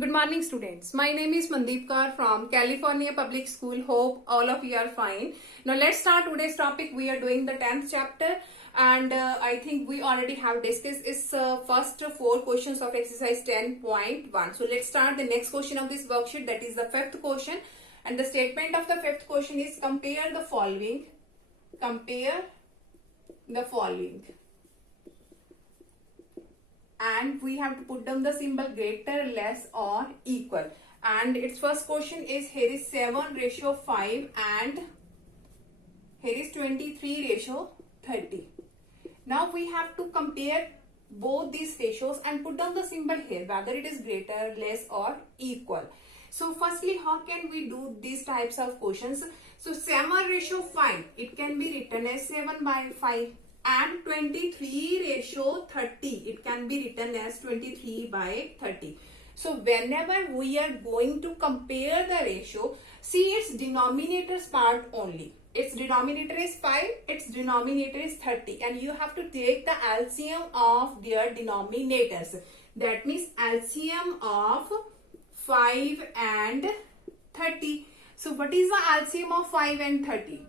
Good morning, students. My name is Mandeep Kaur from California Public School. Hope all of you are fine. Now let's start today's topic. We are doing the 10th chapter, and I think we already have discussed its first 4 questions of exercise 10.1. So let's start the next question of this worksheet, that is the 5th question. And the statement of the 5th question is compare the following. Compare the following. And we have to put down the symbol greater, less or equal. And its first question is, here is 7:5 and here is 23:30. Now we have to compare both these ratios and put down the symbol here, whether it is greater, less or equal. So firstly, how can we do these types of questions? So 7:5, it can be written as 7/5. And 23:30, it can be written as 23/30. So whenever we are going to compare the ratio, see its denominators part only. Its denominator is 5, its denominator is 30, and you have to take the LCM of their denominators. That means LCM of 5 and 30. So what is the LCM of 5 and 30?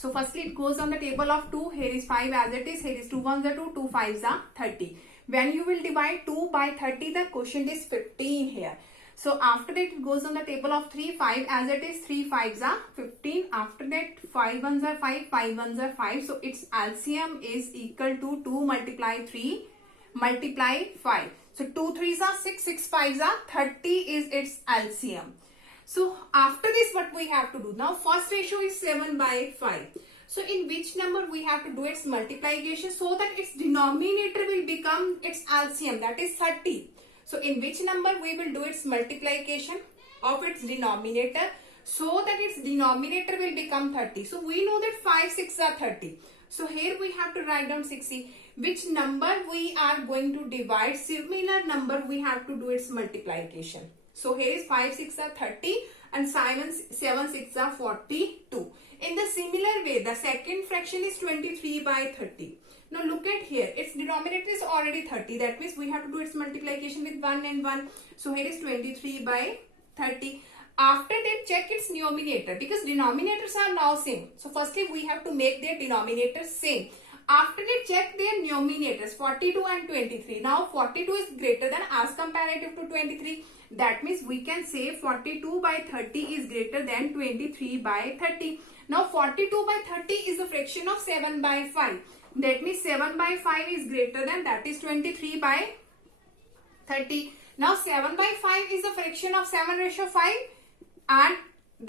So firstly, it goes on the table of 2. Here is 5 as it is. Here is 2 1s are 2, 2 5s are 30. When you will divide 2 by 30, the quotient is 15 here. So after that, it goes on the table of 3, 5 as it is. 3 5s are 15. After that, 5 1s are 5, 5 1s are 5. So its LCM is equal to 2 multiply 3 multiply 5. So 2 3s are 6, 6 5s are 30 is its LCM. So after this, what we have to do? Now first ratio is 7/5. So in which number we have to do its multiplication so that its denominator will become its LCM, that is 30. So in which number we will do its multiplication of its denominator so that its denominator will become 30. So we know that 5 6 are 30. So here we have to write down 60. Which number we are going to divide? Similar number we have to do its multiplication. So here is 5 6 are 30 and 7 6 are 42. In the similar way, the second fraction is 23/30. Now look at here. Its denominator is already 30. That means we have to do its multiplication with 1 and 1. So here is 23/30. After that, check its numerator because denominators are now same. So firstly, we have to make their denominators same. After that, check their numerators 42 and 23. Now 42 is greater than as comparative to 23. That means we can say 42/30 is greater than 23/30. Now 42/30 is a fraction of 7/5. That means 7/5 is greater than, that is 23/30. Now 7/5 is a fraction of 7/5 and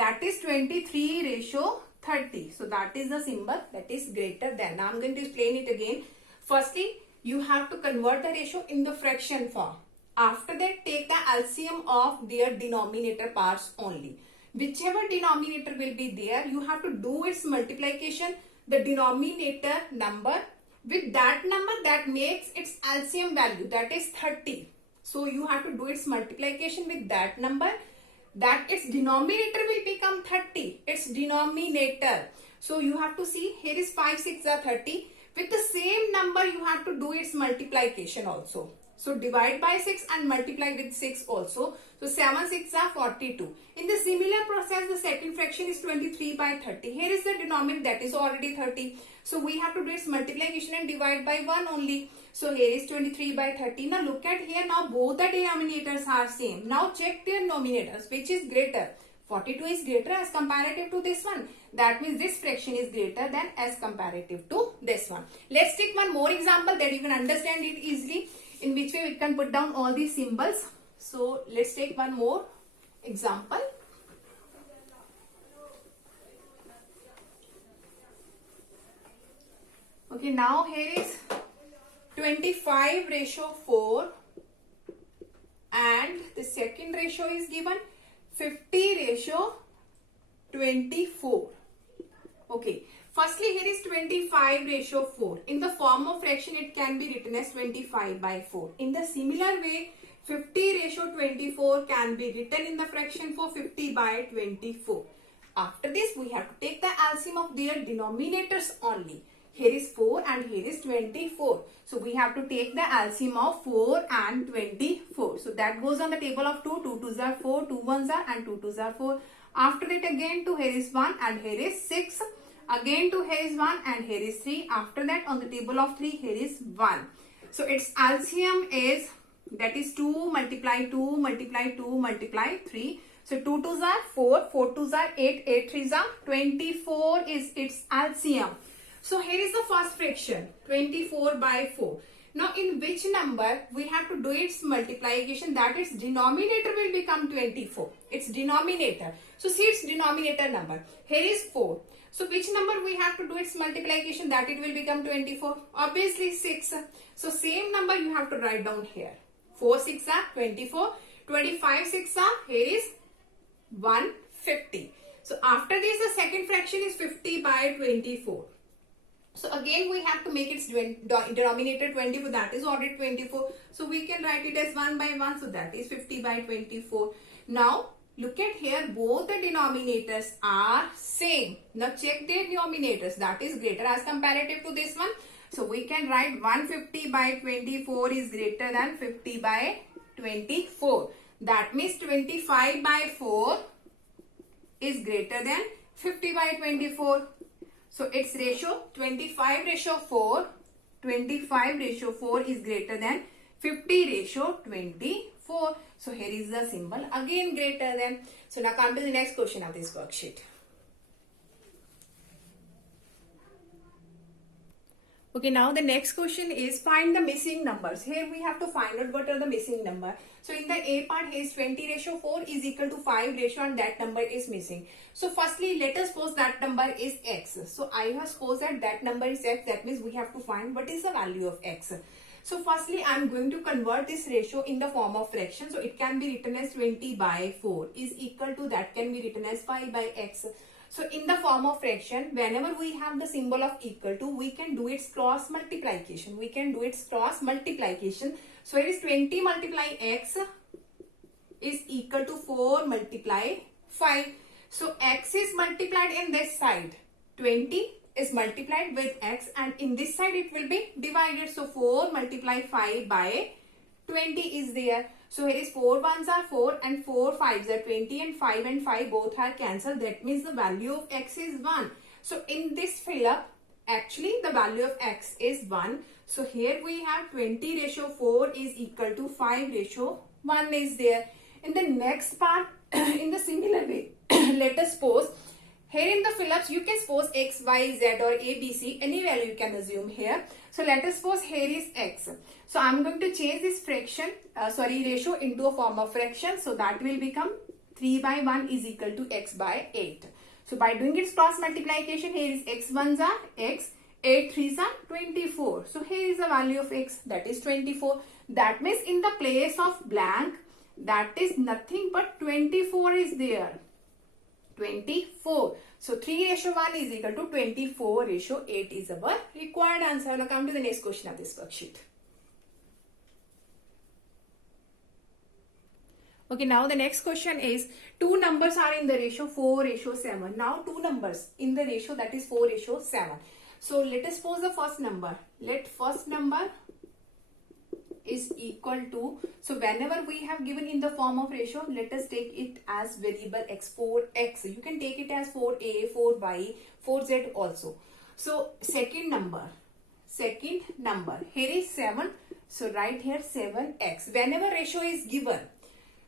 that is 23/30. So that is the symbol that is greater than. Now I'm going to explain it again. Firstly, you have to convert the ratio in the fraction form. After that, take the LCM of their denominator parts only. Whichever denominator will be there, you have to do its multiplication, the denominator number, with that number that makes its LCM value, that is 30. So you have to do its multiplication with that number, that its denominator will become 30. Its denominator. So you have to see, here is 5 6 are 30. With the same number, you have to do its multiplication also. So divide by 6 and multiply with 6 also. So 7 6 are 42. In the similar process, the second fraction is 23/30. Here is the denominator that is already 30. So we have to do its multiplication and divide by 1 only. So here is 23/30. Now look at here. Now both the denominators are same. Now check their numerators. Which is greater? 42 is greater as comparative to this one. That means this fraction is greater than as comparative to this one. Let's take one more example that you can understand it easily, in which way we can put down all these symbols. So let's take one more example. Okay, now here is 25/4 and the second ratio is given 50/24. Okay. Firstly, here is 25/4. In the form of fraction, it can be written as 25/4. In the similar way, 50/24 can be written in the fraction for 50/24. After this, we have to take the LCM of their denominators only. Here is 4 and here is 24. So we have to take the LCM of 4 and 24. So So that goes on the table of 2. 2 2s are 4, 2 1s are and 2 2s are 4. After that again 2, here is 1 and here is 6. Again 2, here is 1 and here is 3. After that on the table of 3, here is 1. So its LCM is, that is 2 multiply 2 multiply 2 multiply 3. So 2 2s are 4, 4 2s are 8, 8 3s are 24 is its LCM. So here is the first fraction, 24 by 4. Now in which number we have to do its multiplication, that its denominator will become 24. Its denominator. So see its denominator number. Here is 4. So which number we have to do its multiplication, that it will become 24? Obviously 6. So same number you have to write down here. 4 6 are 24. 25 6 are, here is 150. So after this the second fraction is 50 by 24. So again we have to make its denominator 24, that is ordered 24. So we can write it as 1 by 1, so that is 50 by 24. Now look at here, both the denominators are same. Now check their denominators, that is greater as comparative to this one. So we can write 150 by 24 is greater than 50 by 24. That means 25 by 4 is greater than 50 by 24. So its ratio 25 ratio 4, 25 ratio 4 is greater than 50 ratio 24. So here is the symbol, again greater than. So now come to the next question of this worksheet. Okay, now the next question is find the missing numbers. Here we have to find out what are the missing number. So in the A part, here is 20 ratio 4 is equal to 5 ratio and that number is missing. So firstly, let us suppose that number is x. So I have supposed that number is x. That means we have to find what is the value of x. So firstly, I am going to convert this ratio in the form of fraction. So it can be written as 20 by 4 is equal to, that can be written as 5 by x. So in the form of fraction, whenever we have the symbol of equal to, we can do its cross multiplication. We can do its cross multiplication. So it is 20 multiply x is equal to 4 multiply 5. So x is multiplied in this side. 20 is multiplied with x and in this side it will be divided. So 4 multiply 5 by 20 is there. So here is 4 1s are 4 and 4 5s are 20 and 5 both are cancelled. That means the value of x is 1. So in this fill up, actually the value of x is 1. So here we have 20 ratio 4 is equal to 5 ratio 1 is there. In the next part, in the similar way, let us suppose here in the fill-ups, you can suppose x, y, z or a, b, c, any value you can assume here. So let us suppose here is x. So I'm going to change this ratio into a form of fraction. So that will become 3 by 1 is equal to x by 8. So by doing its cross multiplication, here is x 1s are x, 8 3s are 24. So here is the value of x, that is 24. That means in the place of blank, that is nothing but 24 is there. 24. So 3 ratio 1 is equal to 24 ratio 8 is our required answer. Now come to the next question of this worksheet. Okay, now the next question is two numbers are in the ratio 4 ratio 7. Now two numbers in the ratio, that is 4 ratio 7. So let us suppose the first number. Let first number is equal to, so whenever we have given in the form of ratio, let us take it as variable x, 4x. You can take it as 4a, 4y, 4z also. So second number, here is 7. So write here 7x. Whenever ratio is given,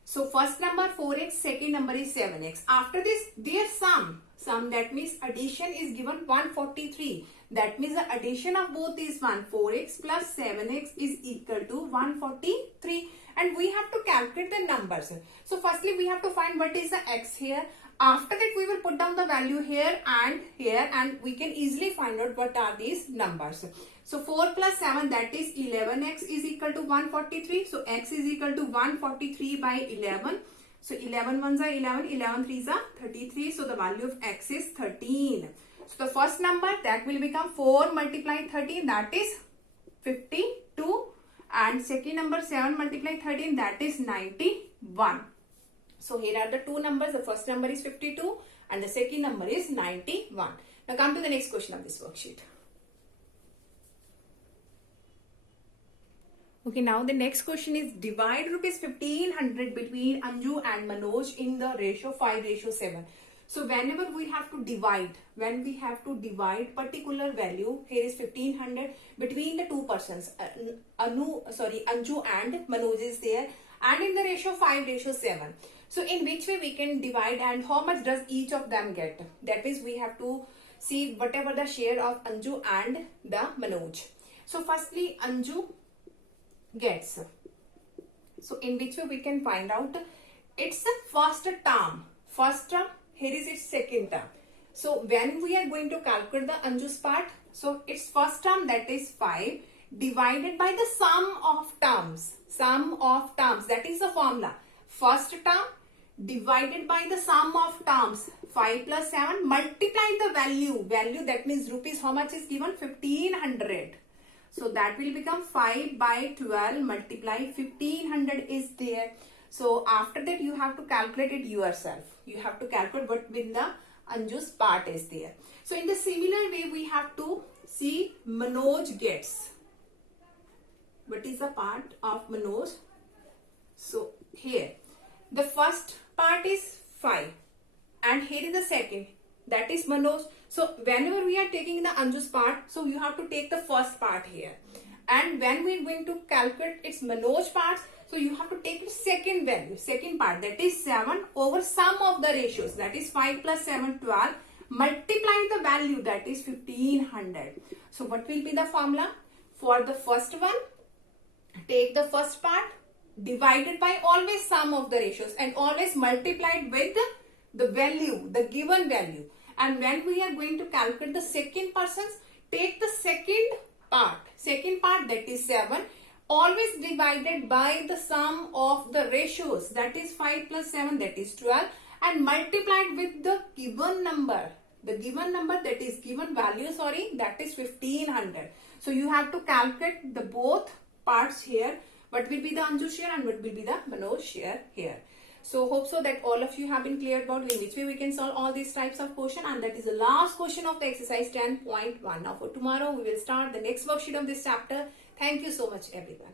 so first number 4x, second number is 7x. After this, their sum, that means addition is given 143. That means the addition of both is 1. 4x plus 7x is equal to 143. And we have to calculate the numbers. So firstly, we have to find what is the x here. After that, we will put down the value here, and we can easily find out what are these numbers. So 4 plus 7, that is 11x is equal to 143. So x is equal to 143 by 11. So 11 1s are 11, 11 3s are 33. So the value of x is 13. So the first number, that will become 4 multiply 13, that is 52. And second number 7 multiply 13, that is 91. So here are the two numbers. The first number is 52 and the second number is 91. Now come to the next question of this worksheet. Okay, now the next question is divide rupees 1500 between Anju and Manoj in the ratio 5:7. So whenever we have to divide, when we have to divide particular value, here is 1500 between the two persons, Anju and Manoj is there, and in the ratio 5:7. So in which way we can divide and how much does each of them get? That means we have to see whatever the share of Anju and the Manoj. So firstly, Anju gets. So in which way we can find out? It's the first term. First term, here is its second term. So when we are going to calculate the Anju's part, so its first term, that is 5, divided by the sum of terms. Sum of terms, that is the formula. First term divided by the sum of terms, 5 plus 7, multiply the value. Value, that means rupees, how much is given? 1500. So that will become 5 by 12 multiply 1500 is there. So after that you have to calculate it yourself. You have to calculate what will the Anju's part is there. So in the similar way we have to see Manoj gets. What is the part of Manoj? So here the first part is 5 and here is the second, that is Manoj. So whenever we are taking the Anju's part, so you have to take the first part here. And when we are going to calculate its Manoj parts, so you have to take the second value, second part, that is 7 over sum of the ratios, that is 5 plus 7, 12, multiply the value, that is 1500. So what will be the formula? For the first one, take the first part, divided by always sum of the ratios and always multiplied with the value, the given value. And when we are going to calculate the second persons, take the second part that is 7, always divided by the sum of the ratios, that is 5 plus 7, that is 12, and multiplied with the given number. The given number, that is given value, that is 1500. So you have to calculate the both parts here. What will be the Anju share and what will be the Manoj share here. So hope so that all of you have been clear about in which way we can solve all these types of question, and that is the last question of the exercise 10.1. Now for tomorrow we will start the next worksheet of this chapter. Thank you so much everyone.